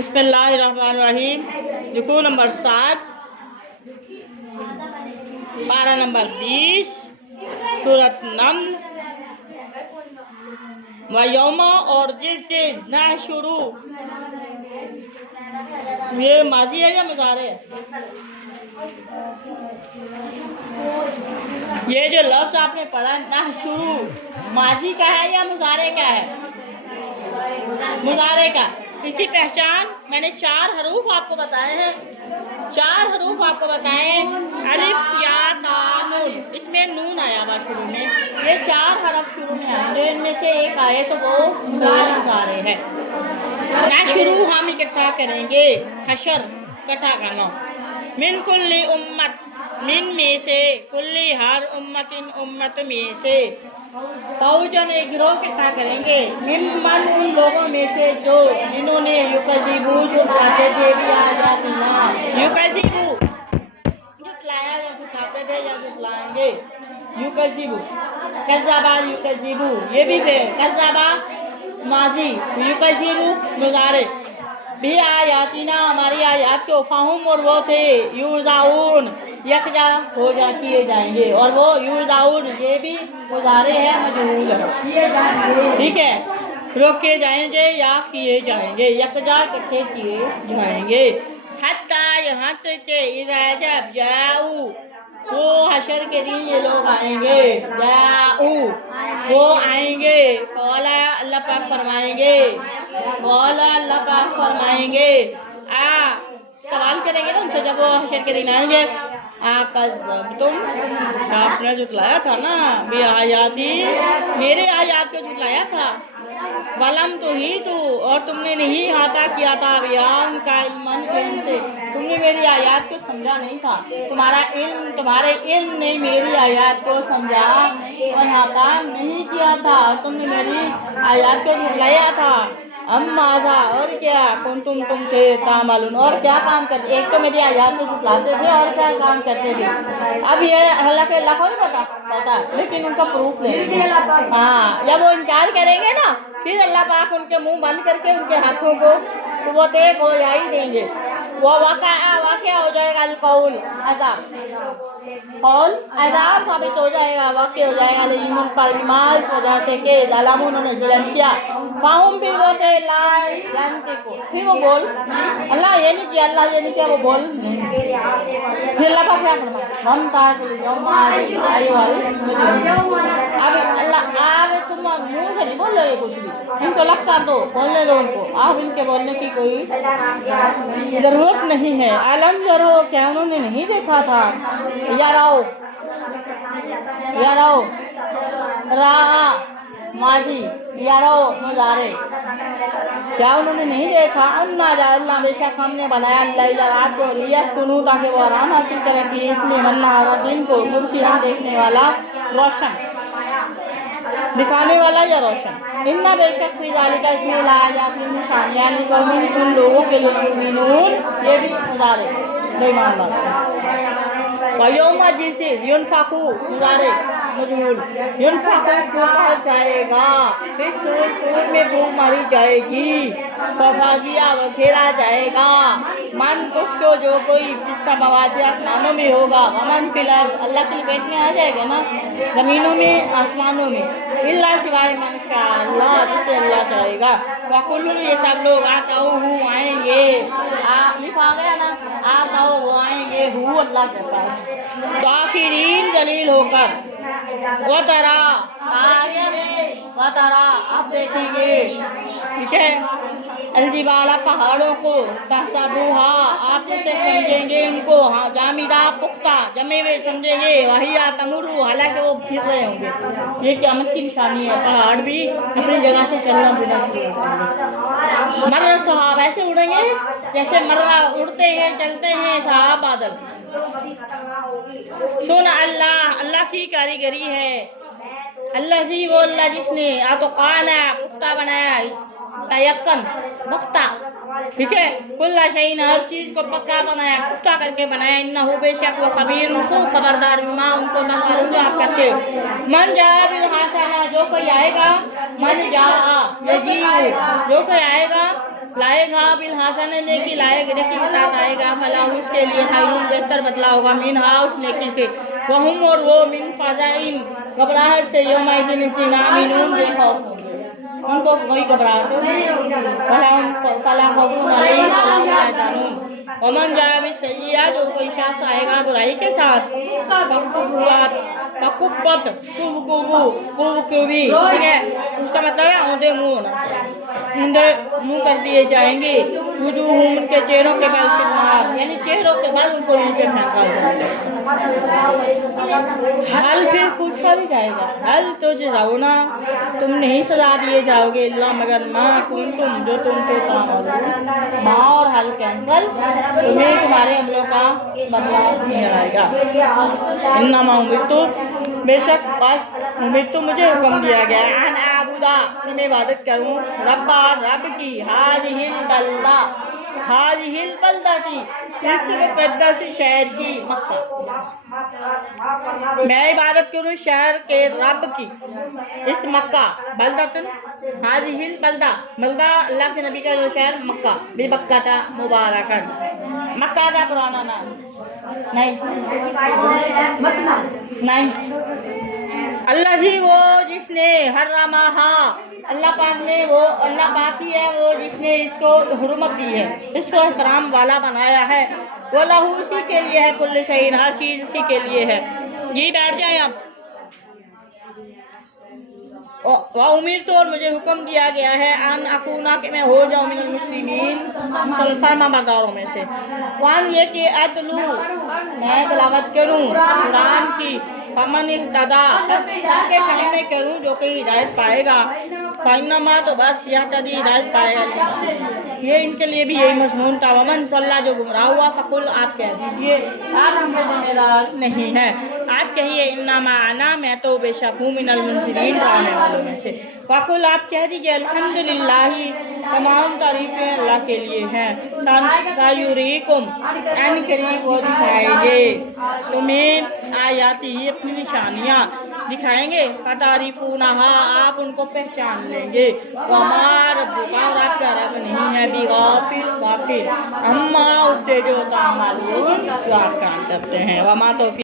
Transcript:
बिस्मिल्लाहिर्रहमानिर्रहीम। रुकू नंबर 7, पारा नंबर 20, सूरत नम्ल। व यौमा, और जिस दिन ना शुरू, ये माजी है या मुजारे है? ये जो लफ्ज आपने पढ़ा ना शुरू, माजी का है या मुजारे का है? मुजारे का। इसकी पहचान मैंने 4 हरूफ आपको बताए हैं। 4 हरूफ आपको बताए, अलिफ या ता नून। इसमें नून आया हुआ शुरू में, ये 4 हरफ शुरू में आए, इनमें से एक आए तो वो मुजारे है। ना शुरू हम इकट्ठा करेंगे, हशर इकट्ठा करना। मिन कुल्ली उम्मत, मिन में से, कुल्ली हर, उम्मतिन उम्मत में से। फौजन एक गिरोह इकट्ठा करेंगे, मिम्मन उन लोगों में से जो जिन्होंने युकज़िबू झुठलाते थे भी आयातिना। युकज़िबू झुठलाया या झुठलाते थे या झुठलाएंगे। युकज़िबू, कज़्ज़बा युकज़िबू, ये भी फेल। कज़्ज़बा माजी, युकज़िबू मुजारे। भी आयातिना, हमारी आयात के फाहुम, और वो थे यूज़ाऊन, यकजा हो जा किए जाएंगे। और वो यूज़ाऊन, ये भी मुजारे है, मजहूल है, ठीक है। रोके जाएंगे या किए जाएंगे, यकजा इकट्ठे किए जाएंगे। हत्ता, यहाँ तक के इज़ा जब जाऊ, वो हशर के दिन ये लोग आएंगे। जाऊ, वो आएंगे। कौला, अल्लाह पाक फरमाएंगे। कौला, अल्लाह पाक फरमाएंगे। सवाल करेंगे ना उनसे जब वो हशर के दिन आएंगे। तुम आपने जुटलाया था ना, भी आयाती, मेरे आयात को जुटलाया था। वलम तो ही तो, और तुमने नहीं हाथा किया था बयान का इल्मन, इल्म से तुमने मेरी आयात को समझा नहीं था। तुम्हारा इल्म, तुम्हारे इल्म ने मेरी आयात को समझा और हाथा नहीं किया था, और तुमने मेरी आयात को जुटलाया था। अम्माज़ा, और क्या, तुम थे तामालून, और क्या काम करते। एक तो मेरी आयात को जुटलाते थे और क्या काम करते थे। अब ये हालांकि अल्लाह को नहीं पता, लेकिन उनका प्रूफ लेंगे। हाँ, जब वो इनकार करेंगे ना, फिर अल्लाह पाक उनके मुंह बंद करके उनके हाथों को तो वो देख हो जा ही देंगे। वो वाक़या हो जाएगा, अलकौल अज़ाब, कौल अज़ाब साबित हो जाएगा, वाक़या हो जाएगा ईमान पर, इमाज वजह से के ज़ालिम उन्होंने जुल्म किया। फाहुम, फिर वो थे लाई जानते को, फिर वो बोल, अल्लाह ये नहीं किया, अल्लाह ये नहीं किया, वो बोल नहीं। फिर अल्लाह पाक क्या फरमाया, हम ताकल यौमा आयो वाले। अब अल्लाह, अब तुम मुंह से नहीं बोल रहे कुछ भी, इनको लग कर दो, बोलने दो उनको। अब इनके बोलने की कोई जरूरत नहीं है। आलम जरो, क्या उन्होंने नहीं देखा था। याराओ, याराओ रहा माजी, याराओ मुजारे, क्या उन्होंने नहीं देखा। अन्ना अल्लाह, बेशक हमने बनाया अल्लाह रात को, लिया सुनू, ताकि वो आराम हासिल करें कि इसमें मन्ना दिन को, मुर्शिद देखने वाला, रोशन दिखाने वाला या रोशन। इन्ना बेशक भी जालिका, इसमें लाया जाती निशान, यानी कौमिन उन लोगों के लिए युमिनून, ये भी मुजारे बेईमान बात। वयौमा जिसे युनफाकू, मुजारे मजहूल, युनफाकू फूका जाएगा, फिर सूर में फूक मारी जाएगी, फफाजिया घेरा जाएगा। मन उसको जो कोई शिक्षा मवाजिया आसमानों में होगा, वमन फिलहाल अल्लाह की पेट में आ जाएगा ना, जमीनों में आसमानों में, इल्ला सिवाय मन शाअल्लाह, जिसे अल्लाह चाहेगा। वकुल्लु, ये सब लोग आताऊ आएंगे, लिख आ गया ना, आताऊ वो आएंगे हु अल्लाह के पास, दाखिरीन जलील होकर। वो तरा आ गया, वो तरा आप देखेंगे, ठीक है। अलजिबाला, पहाड़ों को, तहसबूहा आप उसे समझेंगे उनको, हाँ जामिदा पुख्ता, जमे हुए समझेंगे। वहिया तमुरु, हालांकि वो फिर रहे होंगे। ये क़यामत की निशानी है, पहाड़ भी अपनी जगह से चलना फिरना शुरू हो जाएंगे। मर्रा सहाब, ऐसे उड़ेंगे जैसे मर्रा उड़ते हैं चलते हैं सहाब बादल। सुन अल्लाह, अल्लाह की कारीगरी है। अल्लाह जी, वो अल्लाह जिसने आतोकाना पुख्ता बनाया, तयक्कन पुख्ता, ठीक है। कुल्ला शैइन, हर चीज को पक्का बनाया, पुख्ता करके बनाया। इन्नहु, बेशक वो खबीर, खूब खबरदार, बिमा उनको तफअलून, जो आप करते हो। मन जा बिल हसना, जो कोई आएगा, मन जा यजीउ, जो कोई आएगा لائے گا بالحسن نیکی لائے گا نیکی کے ساتھ آئے گا فلاح اس کے لیے خیرون بہتر بدلا ہوگا منہا اس نیکی سے وہم اور وہ من فزعین گھبراہٹ سے یوم ذن آمنون بے خوف ہوں گے ان کو کوئی گھبراہٹ نہیں فلا خوف علیہم ولا هم يحزنون ومن جاء بالسیئۃ جو کوئی شخص آئے گا برائی کے ساتھ فکبت ٹھیک ہے اس کا مطلب ہے اوندے منہ ہونا اوندے منہ کر دیے جائیں گے وجوہہم ان کے چہروں کے بل فی النار یعنی چہروں کے بل ان کو نیچے پھینکا ہوگا حل پھر پوچھ کر ہی جائے گا حل تجزون تم نہیں سزا دیے جاؤ گے اللہ مگر ما کنتم جو تم کے تعملون ما اور حل کینسل تمہیں تمہارے عملوں کا بدلہ نہیں آئے گا انما امرتو بے شک بس امرتو مجھے حکم دیا گیا ان اعبدا کہ میں عبادت کروں رب کی ہذہ البلدہ کی اس مقدس شہر کی مکہ میں عبادت کروں شہر کے رب کی اس مکہ بلدتن ہذہ البلدہ بلدہ اللہ کے نبی کا جو شہر مکہ ببکہ تھا مبارکن مکہ کا پرانا نام نہیں اللہ ہی وہ جس نے حرمہا اللہ پاک ہی ہے وہ جس نے اس کو حرمت دی ہے اس کو احترام والا بنایا ہے وہ لہو اسی کے لیے ہے کل شیء ہر چیز اسی کے لیے ہے جی بیٹھ جائیں اب وَأُمِرْتُ اور مجھے حکم دیا گیا ہے ان اکونا کہ میں ہو جاؤں من المسلمین فرما برداروں میں سے وان یہ کہ اتلو میں تلاوت کروں قرآن کی فمن اہتدی سب کے سامنے کروں جو کہ ہدایت پائے گا فإنما تو بس یہتدی ہدایت پائے گا یہ ان کے لیے بھی یہی مضمون تھا ومن صلی جو گمراہ ہوا فقل آپ کہہ دیجئے آپ ہم کو ذمہ دار نہیں ہے آپ کہیے انما انا میں تو بے شک ہوں من المنذرین ڈرانے والوں میں سے وقل آپ کہہ دیجئے الحمدللہ تمام تعریفیں اللہ کے لیے ہیں سیریکم ان قریب وہ دکھائیں گے تمہیں آیاتی ہی اپنی نشانیاں دکھائیں گے فتعرفونہا آپ ان کو پہچان لیں گے وما ربک اور آپ کا رب نہیں ہے بغافل اما اس سے جو تعملون جو آپ کام کرتے ہیں وما توفیق